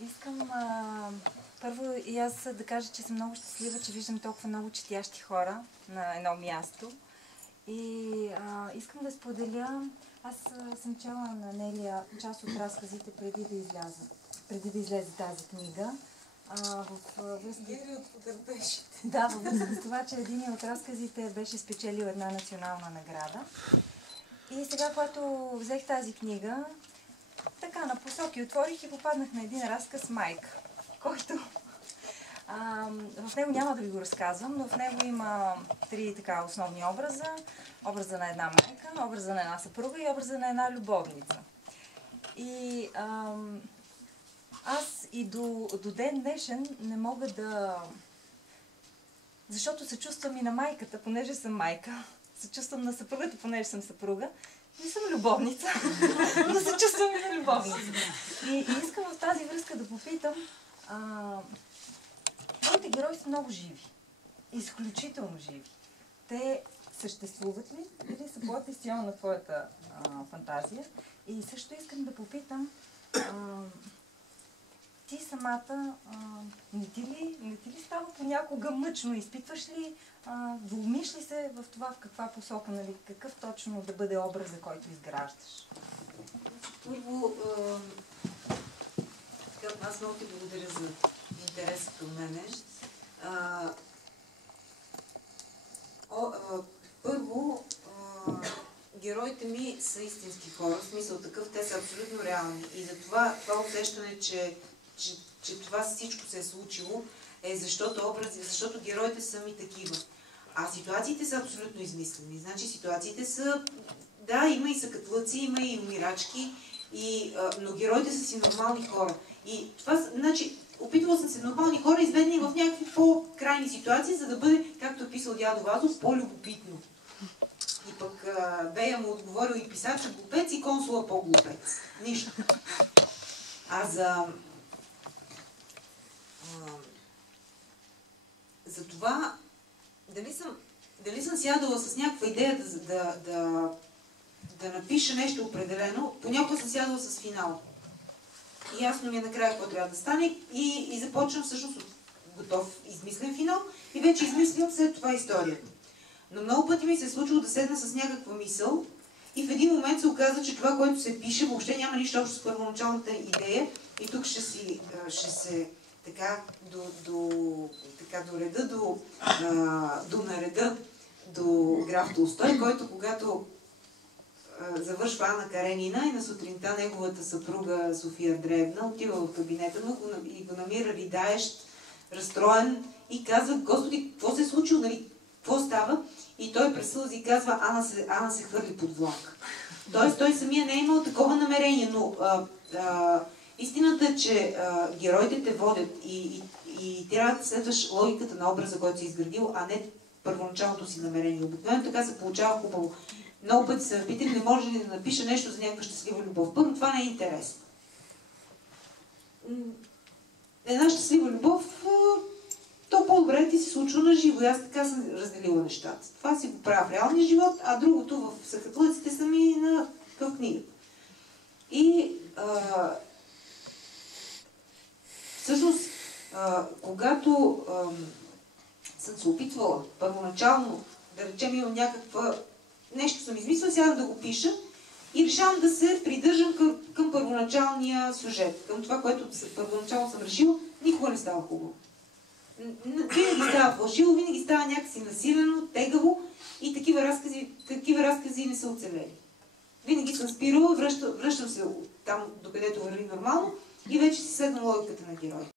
Искам първо и аз да кажа, че съм много щастлива, че виждам толкова много четящи хора на едно място. И искам да споделя, аз съм чела на Нелия част от разказите преди да излезе тази книга. Гери от потърпещите. Да, във връзка с това, че един от разказите беше спечелил една национална награда. И сега, когато взех тази книга, така на посоки отворих и попаднах на един разказ "Майка", който в него няма да ви го разказвам, но в него има три така основни образа. Образа на една майка, образа на една съпруга и образа на една любовница. И аз и до ден днешен не мога да... Защото се чувствам и на майката, понеже съм майка. Се чувствам на съпругата, понеже съм съпруга. Не съм любовница, но се чувствам и на любовница. И искам в тази връзка да попитам, моите герои са много живи. Изключително живи. Те съществуват ли или са плод изцяло на твоята фантазия? И също искам да попитам, ти самата не ти ли става понякога мъчно? Изпитваш ли, двумиш ли се в това в каква посока, нали, какъв точно да бъде образа, който изграждаш? Първо, аз много ти благодаря за интереса към мене. Първо, героите ми са истински хора, в смисъл такъв, те са абсолютно реални. И затова това усещане, че това всичко се е случило, е защото героите са ми такива. А ситуациите са абсолютно измислени. Значи ситуациите са, да, има и съкатлъци, има и умирачки, но героите са си нормални хора. И това, значи, опитвала съм се нормални хора, изведени в някакви по-крайни ситуации, за да бъде, както е писал дядо Вазов, по-любопитно. И пък Бея му отговорил и писача глупец, и консула по-глупец. Нищо. За това, дали съм сядала с някаква идея да напиша нещо определено, понякога съм сядала с финал. И ясно ми е накрая какво трябва да стане и започвам всъщност от готов измислен финал и вече измислям след това историята. Но много пъти ми се е случило да седна с някаква мисъл и в един момент се оказа, че това, което се пише, въобще няма нищо общо с първоначалната идея и тук ще се така дореда до нареда до граф Толстой, който когато завършва Ана Каренина и на сутринта неговата съпруга София Андреевна отива в кабинета му и го намира ридаещ, разстроен и казва: "Господи, какво се е случило, нали? Какво става?" И той през сълзи и казва: Ана се хвърли под влак. Тоест той самия не е имал такова намерение, но истината е, че героите те водят и трябва да следваш логиката на образа, който си изградил, а не първоначалното си намерение. Обикновено така се получава хубаво. Много пъти се питали, не може ли да напиша нещо за някаква щастлива любов. Първо, това не е интересно. Една щастлива любов, то по-добре ти се случва на живо. Аз така съм разделила нещата. Това си го правя в реалния живот, а другото в съкатлъците са ми в книгата. И всъщност, когато съм се опитвала първоначално, да речем, имам някаква нещо съм измислила, сядам да го пиша и решавам да се придържам към първоначалния сюжет, към това, което първоначално съм решила, никога не става хубаво. Винаги става фалшиво, винаги става някакси насилено, тегаво и такива разкази не са оцелели. Винаги съм спирала, връщам се там, докъдето върви нормално и вече си следвам логиката на героя.